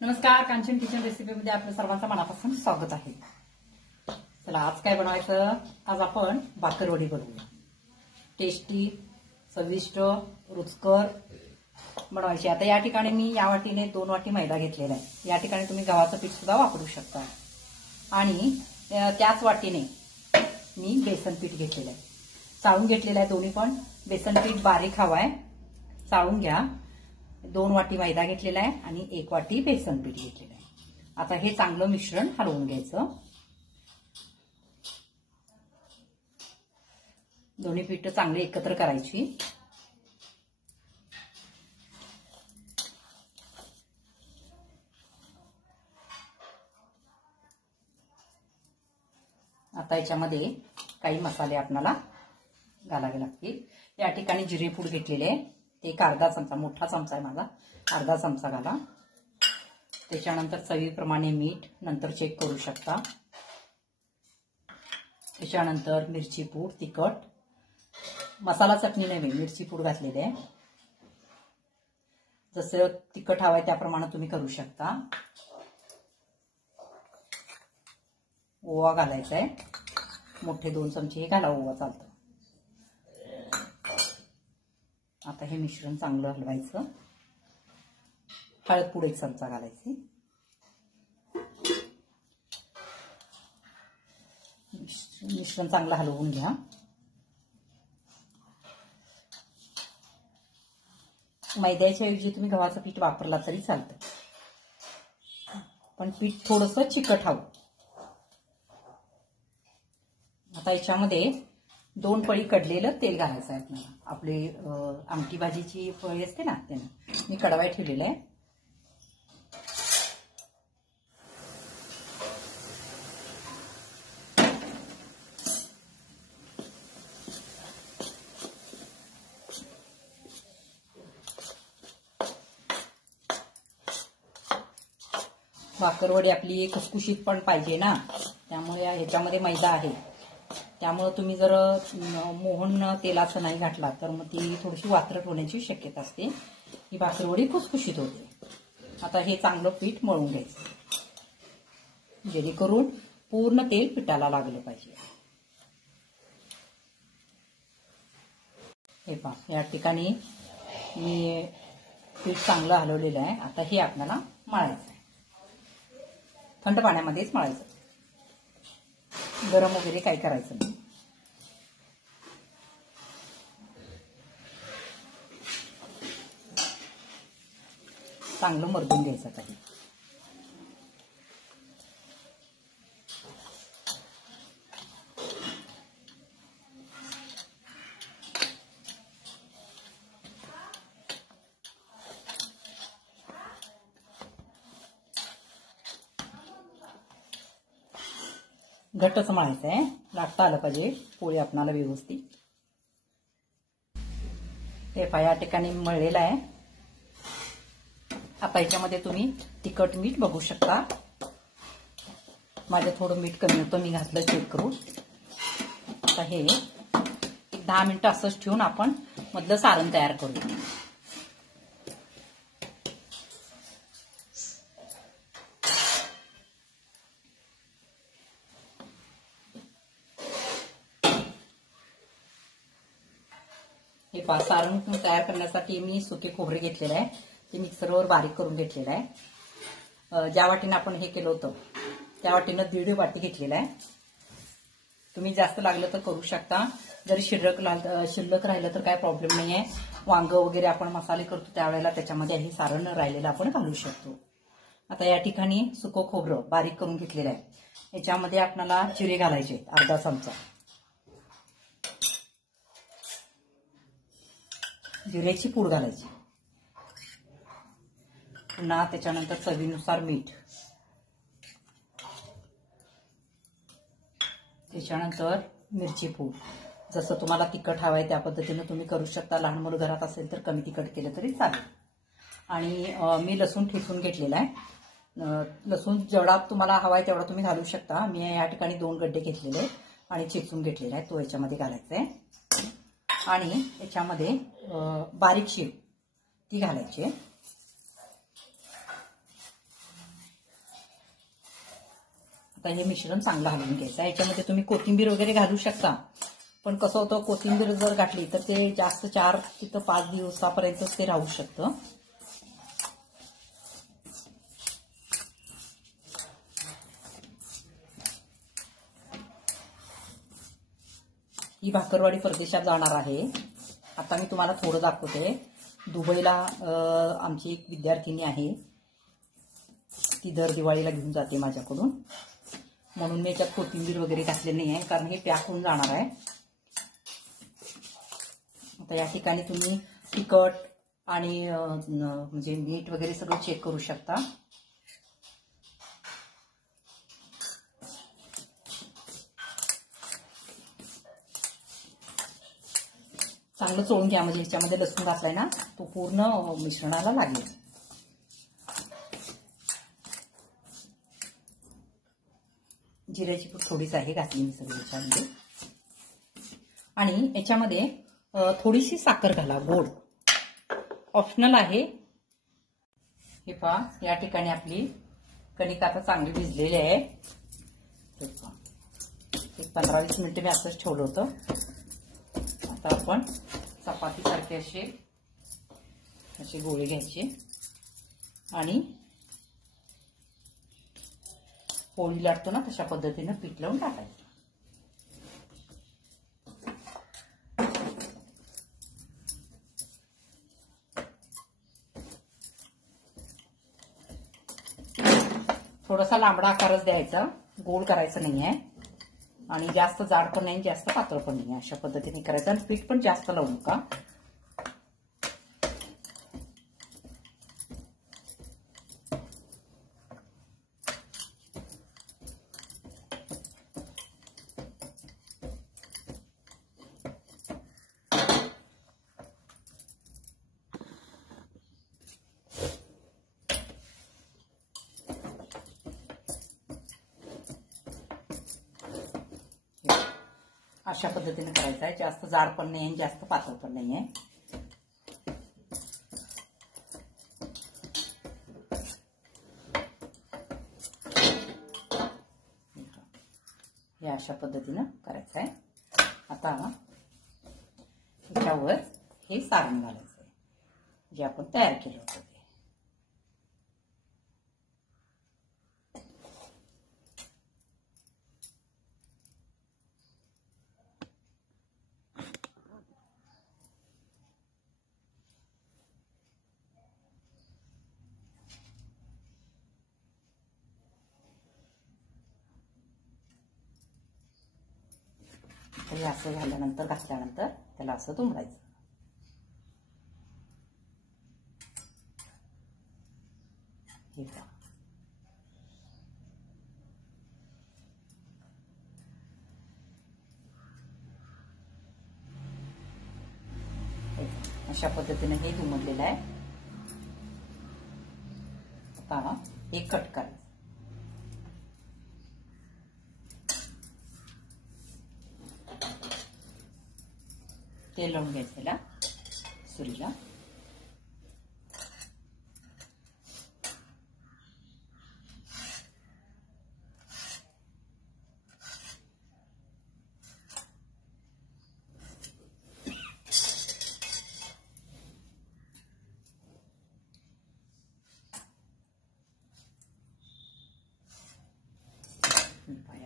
नमस्कार, कांचन किचन रेसिपीमध्ये आपलं सर्वांचं मनापासून स्वागत आहे. चला, आज काय बनवायचं? आज आपण बाकरवडी बनवूया. टेस्टी, चविष्ट, रुचकर बनवायची. आता या ठिकाणी मी या वाटीने 2 वाटी मैदा घेतलेला आहे. या ठिकाणी तुम्ही गव्हाचं पीठ सुद्धा वापरू शकता. आणि त्याच वाटीने मी बेसन पीठ घेतलेलं आहे. चाळून घेतलेलं आहे दोन्ही पण. बेसन पीठ बारीक हवाय, चाळून घ्या. 2 वाटी मैदा घेतलेला आहे आणि 1 वाटी बेसन पीठ घेतलेलं आहे. आता हे चांगलं मिश्रण हलवून घ्यायचं. दोन्ही पीठ चांगले एकत्र करायची. आता याच्यामध्ये काही मसाले आपल्याला घालावे लागतील. या ठिकाणी जिरेपूड घेतलेले आहे, ते 1 अर्धा चमचा, मोठा चमचा आहे माझा, अर्धा चमचा घाला. त्याच्यानंतर चवीप्रमाणे मीठ नंतर चेक करू शकता. त्याच्यानंतर मिरची पूड, तिखट, मसाला चटणी नव्हे, मिरची पूड घातलेली आहे. जसं तिखट हवंय त्याप्रमाणे तुम्ही करू शकता. ओवा घालायचा आहे, मोठे 2 चमचे हे घाला, ओवा चालतं. आता हे मिश्रण चांगलं हलवायचं. हळद पूड 1 चमचा घालायची. मिश्रण चांगलं हलवून घ्या. मैद्याच्या ऐवजी तुम्ही गव्हाचं पीठ वापरला तरी चालतं, पण पीठ थोडंसं चिकट हवं. आता याच्यामध्ये 2 पळी कडलेलं तेल घालायचं आहे आपल्याला. आपली आमटी भाजीची पळी असते ना, त्याने मी कडवाय ठेवलेलं आहे. भाकरवडी आपली खुसखुशीत पण पाहिजे ना, त्यामुळे ह्याच्यामध्ये मैदा आहे. त्यामुळे तुम्ही जर मोहन तेलाचं नाही घातला तर मग ती थोडीशी वात्रट होण्याची शक्यता असते. ही भाकरवडी खुसखुशीत होते. आता हे चांगलं पीठ मळून घ्यायचं, जेणेकरून पूर्ण तेल पिठाला लागलं पाहिजे. हे पहा, या ठिकाणी मी पीठ चांगलं हलवलेलं आहे. आता हे आपल्याला मळायचं आहे. थंड पाण्यामध्येच मळायचं, गरम वगैरे काही करायचं नाही. चांगलं मर्दून घ्यायचं. काही घट्टच मळायचं आहे, लाटता आलं पाहिजे पोळी आपणाला व्यवस्थित. हे पहा, या ठिकाणी मळलेलं आहे. आता याच्यामध्ये तुम्ही तिखट मीठ बघू शकता. माझं थोडं मीठ कमी होतं, मी घातलं चेक करून. आता हे 10 मिनिटं असंच ठेवून आपण मधलं सारण तयार करू. हे पहा, सारण तयार करण्यासाठी मी सुके खोबरे घेतलेलं आहे, ते मिक्सरवर बारीक करून घेतलेलं आहे. ज्या वाटीनं आपण हे केलं होतं त्या वाटीनं 1.5 वाटी घेतलेलं आहे. तुम्ही जास्त लागलं तर करू शकता. जरी शिल्लक राहिलं तर काय प्रॉब्लेम नाही आहे. वांग वगैरे आपण मसाले करतो त्यावेळेला त्याच्यामध्ये हे सारण राहिलेलं आपण घालू शकतो. आता या ठिकाणी सुकं खोबरं बारीक करून घेतलेलं आहे. याच्यामध्ये आपल्याला जिरे घालायचे, अर्धा चमचा जिऱ्याची पूड घालायची. पुन्हा त्याच्यानंतर चवीनुसार मीठ. त्याच्यानंतर मिरची पूड. जसं तुम्हाला तिखट हवं आहे त्या पद्धतीने तुम्ही करू शकता. लहान मुलं घरात असेल तर कमी तिखट केलं तरी चालेल. आणि मी लसूण ठेचून घेतलेला आहे. लसूण जेवढा तुम्हाला हवा आहे तेवढा तुम्ही घालू शकता. मी या ठिकाणी 2 गड्डे घेतलेले आणि चेचून घेतलेला आहे, तो याच्यामध्ये घालायचा आहे. आणि याच्यामध्ये बारीक शेव ती घालायची. आता हे मिश्रण चांगलं हलवून घ्यायचं. याच्यामध्ये तुम्ही कोथिंबीर वगैरे घालू शकता, पण कसं होतं कोथिंबीर जर घातली तर ते जास्त 4 ते 5 दिवसापर्यंतच ते राहू शकतं. ही भाकरवाडी परदेशात जाणार आहे. आता मी तुम्हाला थोडं दाखवते. दुबईला आमची एक विद्यार्थिनी आहे, ती दर दिवाळीला घेऊन जाते माझ्याकडून, म्हणून मी याच्यात कोथिंबीर वगैरे घातले नाही आहे, कारण हे पॅक होऊन जाणार आहे. आता या ठिकाणी तुम्ही तिखट आणि म्हणजे मीठ वगैरे सगळं चेक करू शकता. चांगलं चोळून घ्या, म्हणजे ह्याच्यामध्ये लसूण घातलाय ना तो पूर्ण मिश्रणाला लागेल. जिऱ्याची पूड थोडीच आहे घातली मी सगळी याच्यामध्ये. आणि याच्यामध्ये थोडीशी साखर घाला, गोड, ऑप्शनल आहे. हे पहा, या ठिकाणी आपली कणिक आता चांगली भिजलेली आहे. एक 15-20 मिनिटं मी असंच ठेवलं होतं. आता आपण चपातीसारखे असे गोळे घ्यायचे आणि पोळी लाटतो ना तशा पद्धतीनं पीठ लावून टाकायचं. थोडासा लांबडा आकारच द्यायचा, गोल करायचं नाहीये आणि जास्त जाड पण नाही जास्त पातळ पण नाही. अशा पद्धतीने करायचं आणि पीठ पण जास्त लावू नका. अशा पद्धतीने करायचं आहे. जास्त जाड पण नाही आहे, जास्त पातळ पण नाही आहे. हे अशा पद्धतीनं करायचं आहे. आता याच्यावर हे सारण घालायचं आहे जे आपण तयार केलं होतं ते. हे असं झाल्यानंतर घातल्यानंतर त्याला असं दुमडायचं. हे पहा, अशा पद्धतीने हे दुमडलेलं आहे. आता हे कट करायचं. तेल लावून घ्यायचं त्याला सुरीला.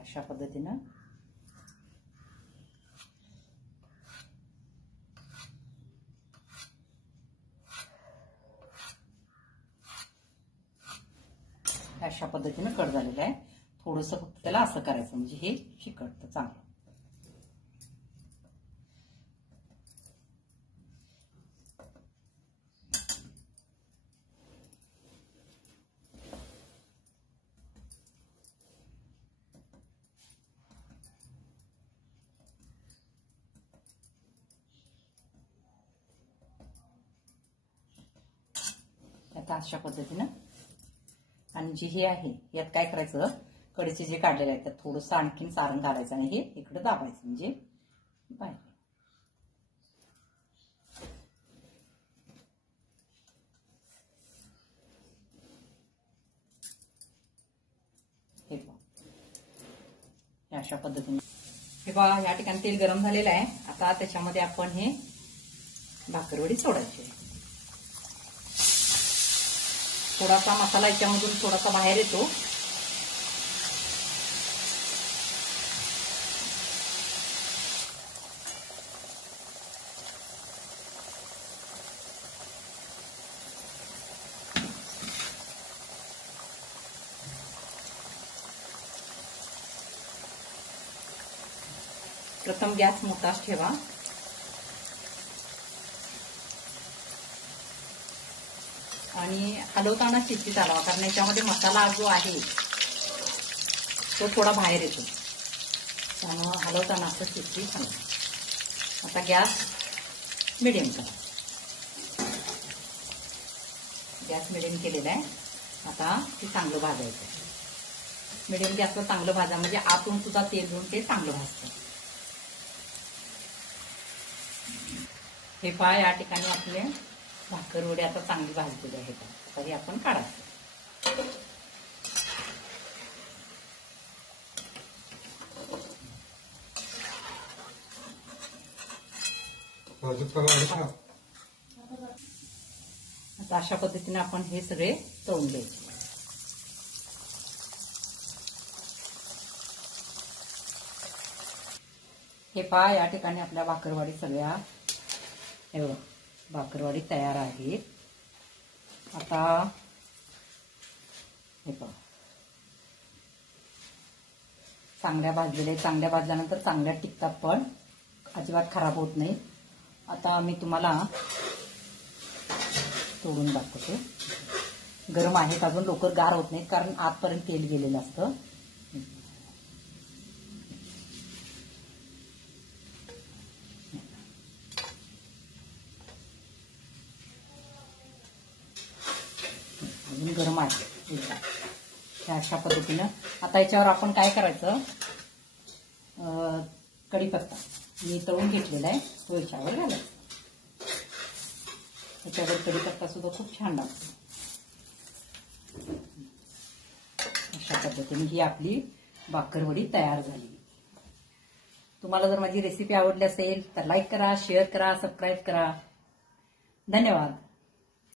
अशा पद्धतीनं अशा पद्धतीनं कट झालेलं आहे. थोडंसं फक्त त्याला असं करायचं म्हणजे हे चिकटतं चांगलं. आता अशा पद्धतीनं आणि जे हे आहे यात काय करायचं, कढईचे जे काढलेले आहेत त्यात थोडंसं आणखीन सारण घालायचं आणि हे इकडे दाबायचं म्हणजे बाहेर. हे अशा पद्धतीने. हे पहा, या ठिकाणी तेल गरम झालेलं आहे. आता त्याच्यामध्ये आपण हे भाकरवडी सोडायची. थोडासा मसाला याच्यामधून थोडासा बाहेर येतो. प्रथम गॅस मोठाच ठेवा. आणि हलवताना चित्ती चालवा, कारण याच्यामध्ये मसाला जो आहे तो थोडा बाहेर येतो, त्यामुळे हलवताना असं चित्ती चालवा. आता गॅस मिडियम करा. गॅस मिडियम केलेला आहे. आता ते चांगलं भाजायचं. मिडियम गॅसवर चांगलं भाजा, म्हणजे आतून सुद्धा तेल घेऊन ते चांगलं भाजतं. हे पहा, या ठिकाणी आपले भाकरवडी आता चांगली भाजलेली आहेत. तरी आपण काढायचं. आता अशा पद्धतीने आपण हे सगळे तळून घ्यायचे. हे पहा, या ठिकाणी आपल्या भाकरवडी सगळ्या भाकरवडी तयार आहे. आता हे पहा, चांगल्या भाजलेल्या. चांगल्या भाजल्यानंतर चांगल्या टिकतात, पण अजिबात खराब होत नाही. आता मी तुम्हाला तोडून दाखवते. गरम आहेत अजून, लवकर गार होत नाहीत, कारण आतपर्यंत तेल गेलेलं असतं. अजून गरम आहे. अशा पद्धतीनं आता याच्यावर आपण काय करायचं, कढीपत्ता मी तळून घेतलेला आहे तो याच्यावर घालायचा. याच्यावर कढीपत्ता सुद्धा खूप छान लागतो. अशा पद्धतीने ही आपली भाकरवडी तयार झाली. तुम्हाला जर माझी रेसिपी आवडली असेल तर लाईक करा, शेअर करा, सबस्क्राईब करा. धन्यवाद.